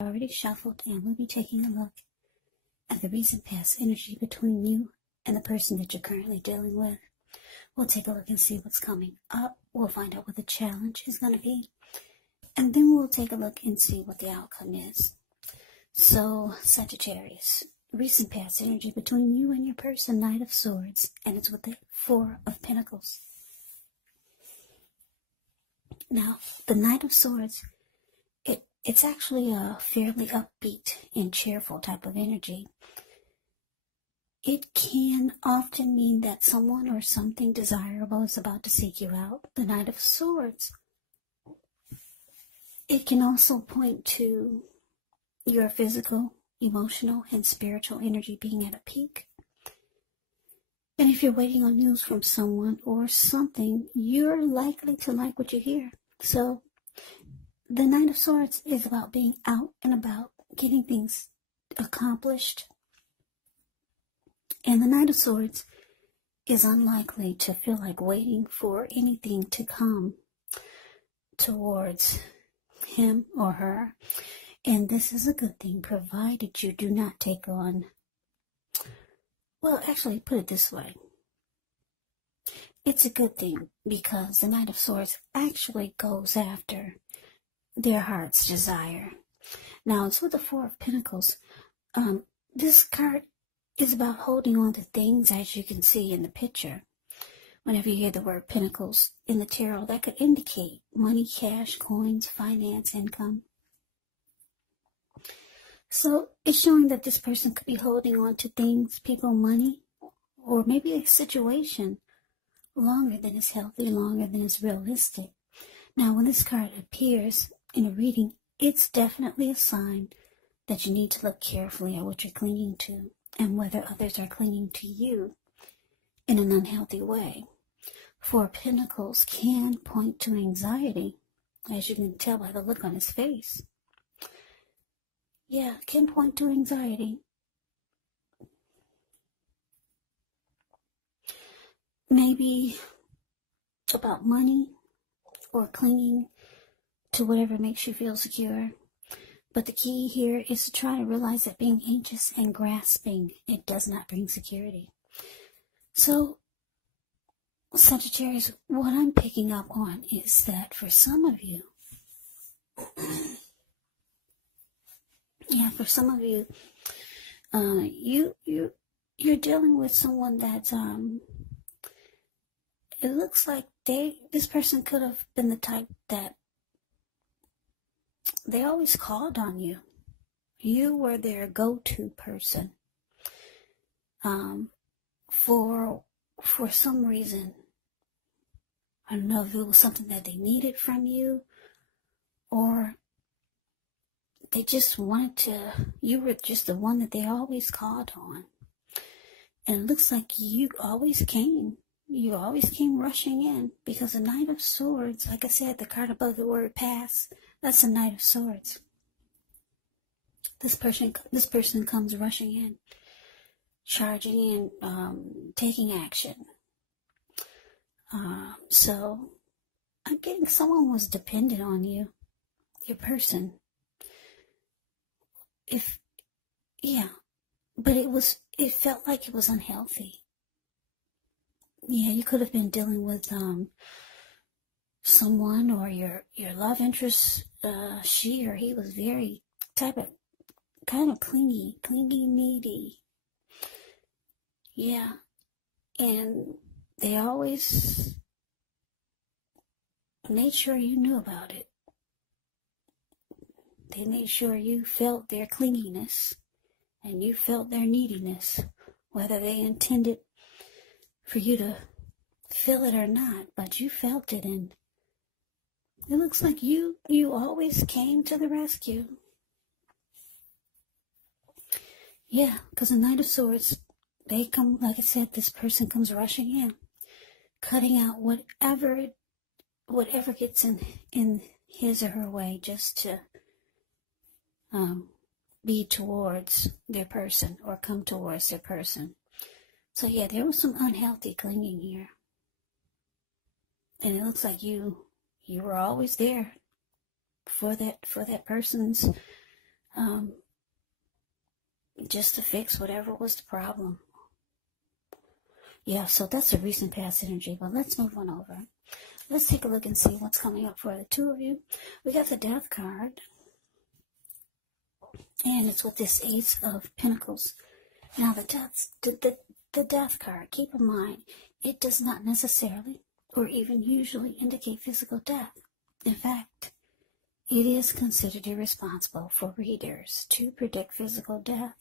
Already shuffled, and we'll be taking a look at the recent past energy between you and the person that you're currently dealing with. We'll take a look and see what's coming up. We'll find out what the challenge is going to be. And then we'll take a look and see what the outcome is. So, Sagittarius, recent past energy between you and your person, Knight of Swords, and it's with the Four of Pentacles. Now, the Knight of Swords, it's actually a fairly upbeat and cheerful type of energy. It can often mean that someone or something desirable is about to seek you out. The Knight of Swords, it can also point to your physical, emotional, and spiritual energy being at a peak. And if you're waiting on news from someone or something, you're likely to like what you hear. So, the Knight of Swords is about being out and about, getting things accomplished. And the Knight of Swords is unlikely to feel like waiting for anything to come towards him or her. And this is a good thing, provided you do not take on, well, actually, put it this way. It's a good thing because the Knight of Swords actually goes after their heart's desire. Now, it's with the Four of Pentacles. This card is about holding on to things, as you can see in the picture. Whenever you hear the word Pentacles in the tarot, that could indicate money, cash, coins, finance, income. So it's showing that this person could be holding on to things, people, money, or maybe a situation longer than is healthy, longer than is realistic. Now, when this card appears in a reading, it's definitely a sign that you need to look carefully at what you're clinging to and whether others are clinging to you in an unhealthy way. Four of Pentacles can point to anxiety, as you can tell by the look on his face. Yeah, it can point to anxiety. Maybe about money or clinging to whatever makes you feel secure. But the key here is to try to realize that being anxious and grasping, it does not bring security. So, Sagittarius, what I'm picking up on is that for some of you, for some of you, you're dealing with someone that's, it looks like this person could have been the type that they always called on you. You were their go-to person. For some reason. I don't know if it was something that they needed from you, or they just wanted to, you were just the one that they always called on. And it looks like you always came rushing in, because the Knight of Swords, like I said, the card above the word pass, that's a Knight of Swords. This person comes rushing in, charging in, taking action. So I'm getting someone was dependent on you, your person. But it felt like it was unhealthy. Yeah, you could have been dealing with someone or your love interest. She or he was very kind of clingy, needy. Yeah, and they always made sure you knew about it. They made sure you felt their clinginess and you felt their neediness, whether they intended for you to feel it or not, but you felt it, and it looks like you always came to the rescue. Yeah, because the Knight of Swords, they come, like I said, this person comes rushing in, cutting out whatever gets in his or her way, just to be towards their person or come towards their person. So yeah, there was some unhealthy clinging here. And it looks like you were always there for that person's just to fix whatever was the problem. Yeah, so that's a recent past energy, but let's move on over. Let's take a look and see what's coming up for the two of you. We got the Death card, and it's with this Ace of Pentacles. Now, the Death card, keep in mind, it does not necessarily or even usually indicate physical death. In fact, it is considered irresponsible for readers to predict physical death.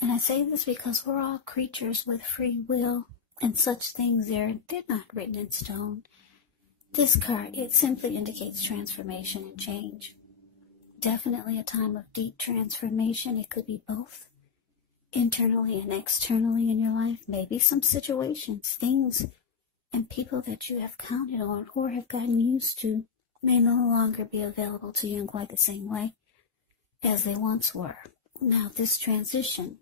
And I say this because we're all creatures with free will, and such things they're not written in stone. This card, it simply indicates transformation and change. Definitely a time of deep transformation. It could be both internally and externally in your life. Maybe some situations, things, and people that you have counted on or have gotten used to may no longer be available to you in quite the same way as they once were. Now, this transition,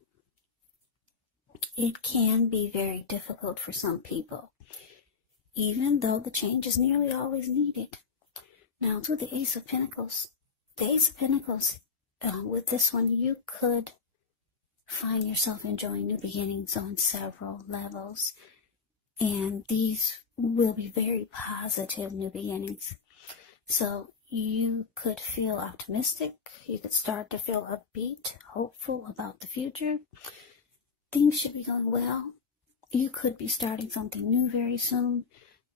it can be very difficult for some people, even though the change is nearly always needed. Now, to the Ace of Pentacles. The Ace of Pentacles, with this one, you could find yourself enjoying new beginnings on several levels. And these will be very positive new beginnings. So you could feel optimistic. You could start to feel upbeat, hopeful about the future. Things should be going well. You could be starting something new very soon.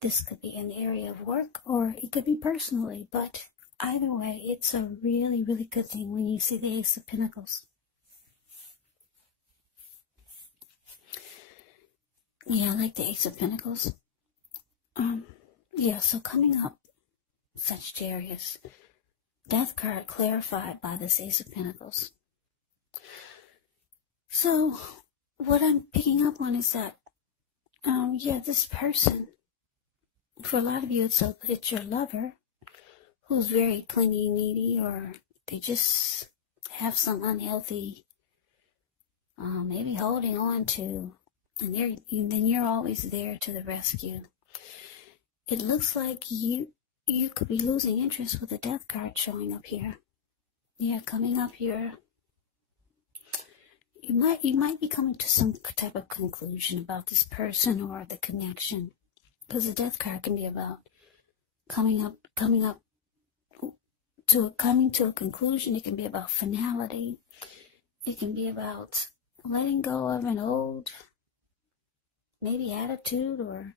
This could be in the area of work, or it could be personally. But either way, it's a really, really good thing when you see the Ace of Pentacles. Yeah, I like the Ace of Pentacles. Yeah, so coming up, Sagittarius. Death card clarified by this Ace of Pentacles. So, what I'm picking up on is that, yeah, this person, for a lot of you, it's your lover who's very clingy, needy, or they just have some unhealthy, maybe holding on to, and then you're always there to the rescue. It looks like you could be losing interest with the Death card showing up here. Yeah, coming up here. You might be coming to some type of conclusion about this person or the connection, because the Death card can be about coming to a conclusion. It can be about finality. It can be about letting go of an old, maybe attitude, or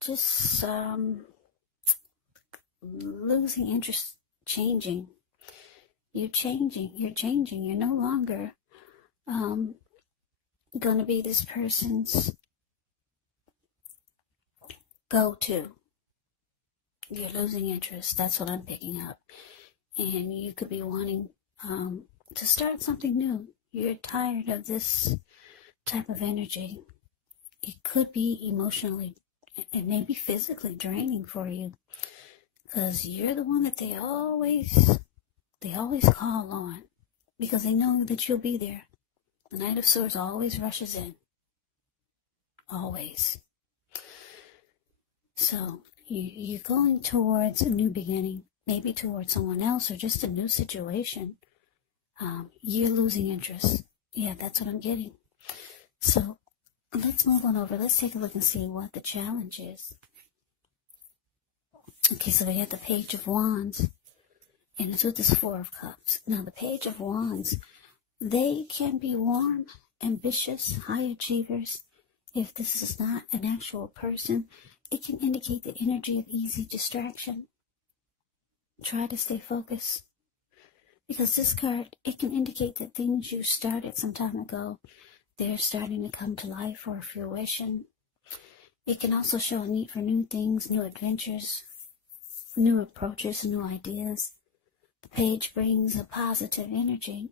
just losing interest, changing. You're changing. You're no longer going to be this person's go-to. You're losing interest. That's what I'm picking up. And you could be wanting to start something new. You're tired of this type of energy. It could be emotionally and maybe physically draining for you, because you're the one that they always call on, because they know that you'll be there. The Knight of Swords always rushes in. Always. So you're going towards a new beginning, maybe towards someone else or just a new situation. You're losing interest. Yeah, that's what I'm getting. So let's move on over. Let's take a look and see what the challenge is. Okay, so we have the Page of Wands, and it's with this Four of Cups. Now, the Page of Wands, they can be warm, ambitious, high achievers. If this is not an actual person, it can indicate the energy of easy distraction. Try to stay focused, because this card, it can indicate that things you started some time ago, they're starting to come to life or fruition. It can also show a need for new things, new adventures, new approaches, new ideas. The page brings a positive energy,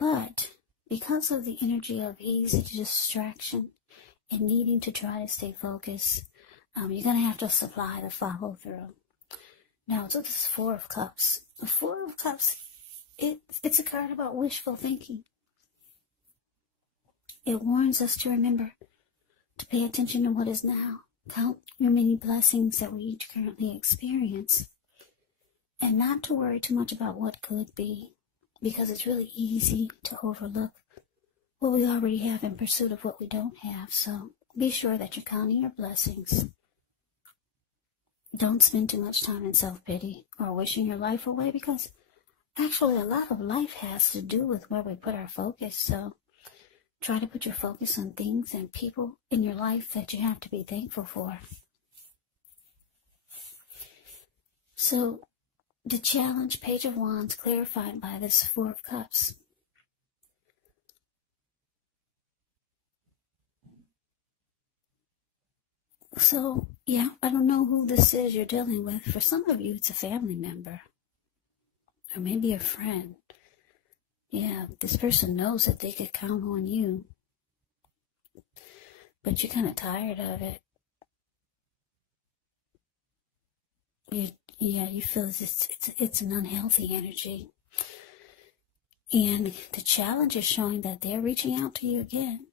but because of the energy of easy distraction and needing to try to stay focused, you're going to have to supply the follow through. Now, so this is Four of Cups. The Four of Cups, it's a card about wishful thinking. It warns us to remember to pay attention to what is now. Count your many blessings that we each currently experience, and not to worry too much about what could be. because it's really easy to overlook what we already have in pursuit of what we don't have. So be sure that you're counting your blessings. Don't spend too much time in self-pity or wishing your life away, because actually a lot of life has to do with where we put our focus. So try to put your focus on things and people in your life that you have to be thankful for. So the challenge, Page of Wands, clarified by this Four of Cups. So, yeah, I don't know who this is you're dealing with. For some of you, it's a family member. Or maybe a friend. Yeah, this person knows that they could count on you. But you're kind of tired of it. You feel it's an unhealthy energy. And the challenge is showing that they're reaching out to you again.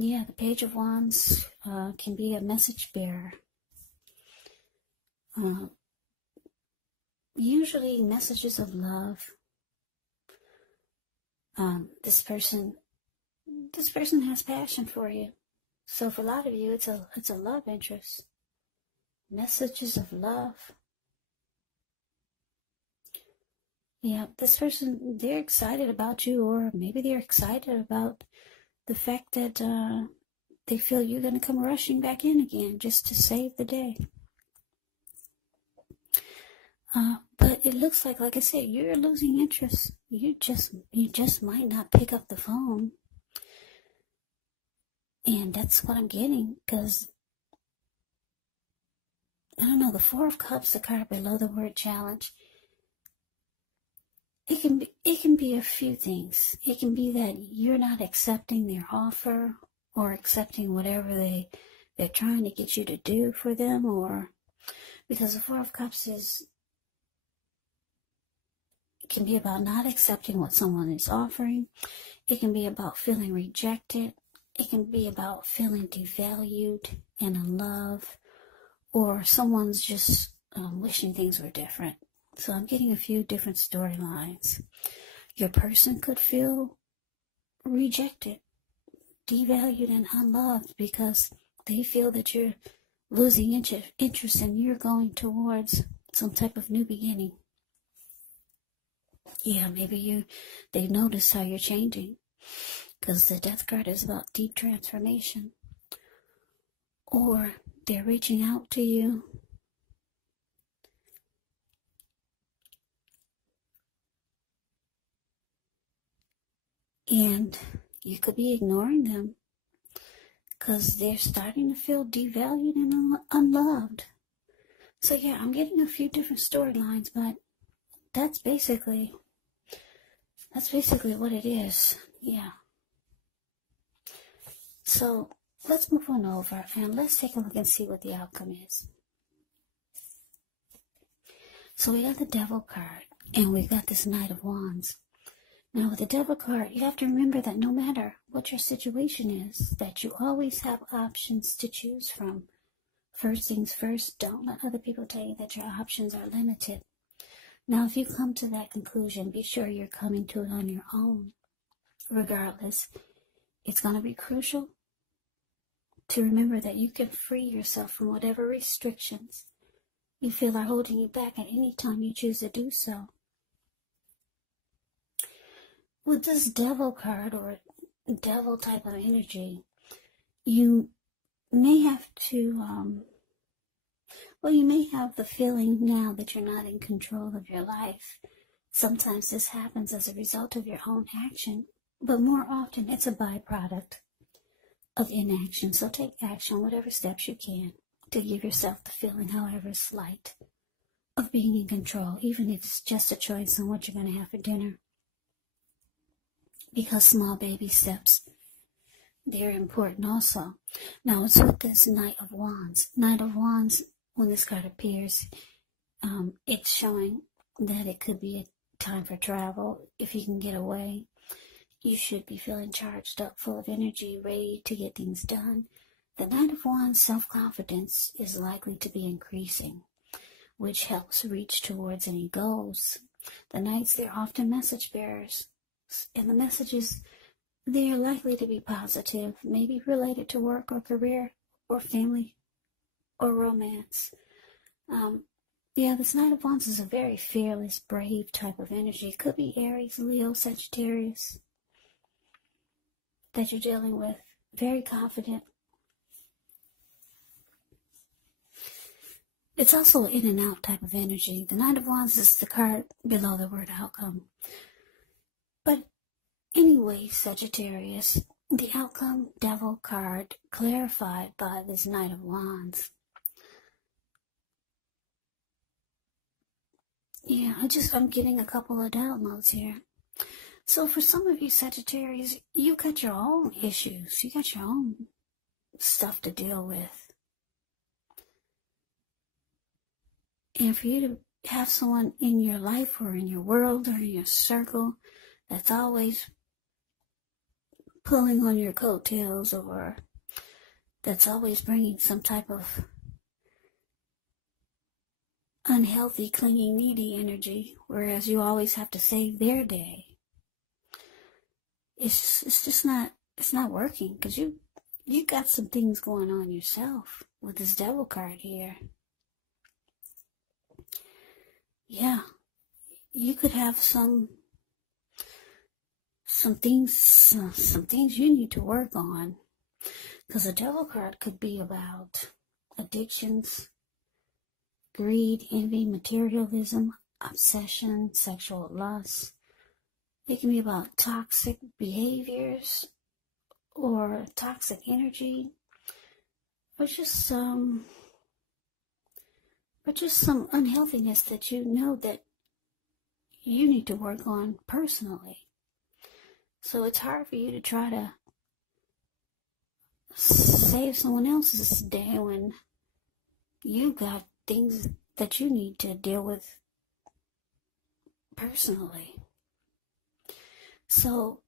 Yeah, the Page of Wands can be a message bearer. Usually messages of love. This person has passion for you. So for a lot of you, it's a love interest. Messages of love. Yeah, this person, they're excited about you, or maybe they're excited about the fact that they feel you're going to come rushing back in again just to save the day. But it looks like I said, you're losing interest. You just might not pick up the phone. And that's what I'm getting, because I don't know, the Four of Cups, the card below the word challenge. It can be a few things. It can be that you're not accepting their offer, or accepting whatever they're trying to get you to do for them, or because the Four of Cups can be about not accepting what someone is offering. It can be about feeling rejected. It can be about feeling devalued and unloved, or someone's just wishing things were different. So I'm getting a few different storylines. Your person could feel rejected, devalued, and unloved because they feel that you're losing interest and you're going towards some type of new beginning. Yeah, maybe they notice how you're changing, because the Death card is about deep transformation. Or they're reaching out to you. And you could be ignoring them because they're starting to feel devalued and unloved. So yeah, I'm getting a few different storylines, but that's basically what it is. Yeah. So let's move on over and let's take a look and see what the outcome is. So we got the Devil card and we got this Knight of Wands. Now with the Devil card, you have to remember that no matter what your situation is, that you always have options to choose from. First things first, don't let other people tell you that your options are limited. Now if you come to that conclusion, be sure you're coming to it on your own. Regardless, it's going to be crucial to remember that you can free yourself from whatever restrictions you feel are holding you back at any time you choose to do so. With this Devil card, or Devil type of energy, you may have to, you may have the feeling now that you're not in control of your life. Sometimes this happens as a result of your own action, but more often it's a byproduct of inaction. So take action, whatever steps you can, to give yourself the feeling, however slight, of being in control, even if it's just a choice on what you're going to have for dinner. Because small baby steps, they're important also. Now it's with this Knight of Wands. Knight of Wands, when this card appears, it's showing that it could be a time for travel. If you can get away, you should be feeling charged up, full of energy, ready to get things done. The Knight of Wands' self-confidence is likely to be increasing. which helps reach towards any goals. The Knights, they're often message bearers, and the messages, they are likely to be positive, maybe related to work or career or family or romance. Yeah, this Knight of Wands is a very fearless, brave type of energy. It could be Aries, Leo, Sagittarius that you're dealing with. Very confident. It's also an in and out type of energy. The Knight of Wands is the card below the word outcome. But anyway, Sagittarius, the outcome devil card clarified by this Knight of Wands. Yeah, I'm getting a couple of downloads here. So for some of you Sagittarius, you got your own issues. You got your own stuff to deal with. And for you to have someone in your life or in your world or in your circle that's always pulling on your coattails, or that's always bringing some type of unhealthy, clingy, needy energy, whereas you always have to save their day. It's not working, because you got some things going on yourself with this devil card here. Yeah, you could have some things you need to work on, because a devil card could be about addictions, greed, envy, materialism, obsession, sexual lust. It can be about toxic behaviors or toxic energy, or just some unhealthiness that you know that you need to work on personally. So it's hard for you to try to save someone else's day when you got things that you need to deal with personally. So,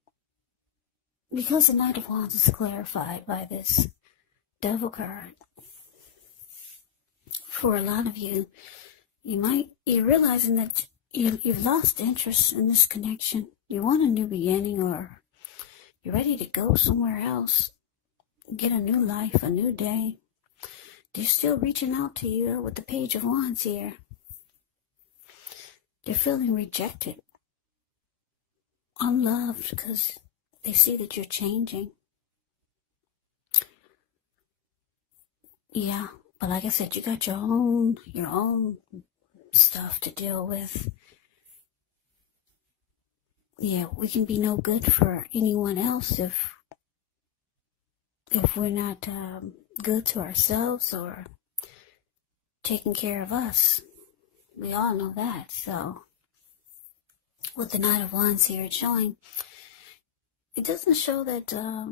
because the Knight of Wands is clarified by this devil card, for a lot of you, you're realizing that you've lost interest in this connection. You want a new beginning, or you're ready to go somewhere else, get a new life, a new day. They're still reaching out to you with the Page of Wands here. They're feeling rejected, unloved, because they see that you're changing. Yeah, but like I said, you got your own stuff to deal with. Yeah, we can be no good for anyone else if we're not good to ourselves or taking care of us. We all know that. So with the Knight of Wands here, it's showing, it doesn't show that, I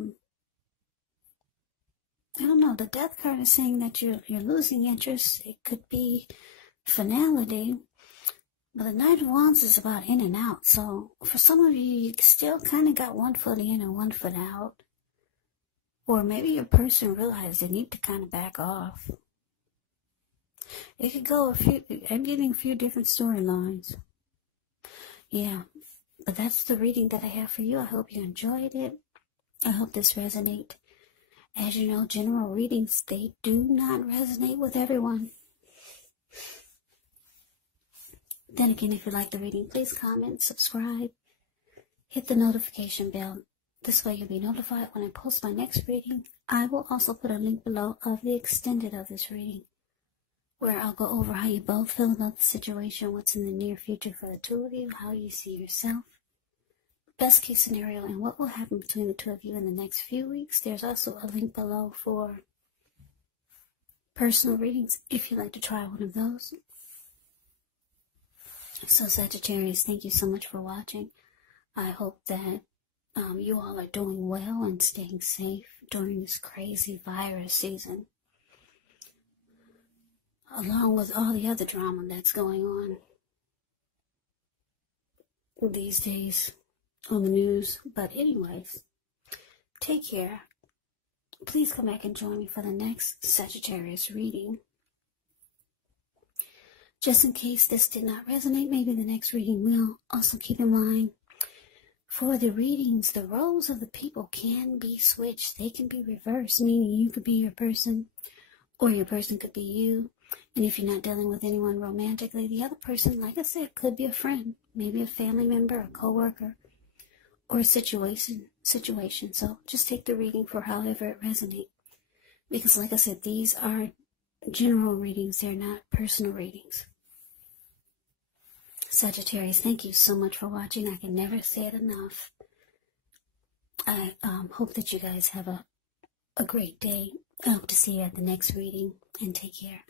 don't know, the Death card is saying that you're losing interest. It could be finality. But the Knight of Wands is about in and out. So for some of you, you still kind of got one foot in and one foot out. Or maybe your person realized they need to kind of back off. It could go I'm getting a few different storylines. Yeah, but that's the reading that I have for you. I hope you enjoyed it. I hope this resonates. As you know, general readings, they do not resonate with everyone. Then again, if you like the reading, please comment, subscribe, hit the notification bell. This way you'll be notified when I post my next reading. I will also put a link below of the extended of this reading, where I'll go over how you both feel about the situation, what's in the near future for the two of you, how you see yourself, best case scenario, and what will happen between the two of you in the next few weeks. There's also a link below for personal readings if you'd like to try one of those. So Sagittarius, thank you so much for watching. I hope that you all are doing well and staying safe during this crazy virus season, along with all the other drama that's going on these days on the news. But anyways, take care. Please come back and join me for the next Sagittarius reading. Just in case this did not resonate, maybe the next reading will. Also keep in mind, for the readings, the roles of the people can be switched. They can be reversed, meaning you could be your person, or your person could be you. And if you're not dealing with anyone romantically, the other person, like I said, could be a friend, maybe a family member, a coworker, or a situation. So just take the reading for however it resonates. Because like I said, these are general readings. They're not personal readings. Sagittarius, thank you so much for watching. I can never say it enough. I hope that you guys have a great day. I hope to see you at the next reading, and take care.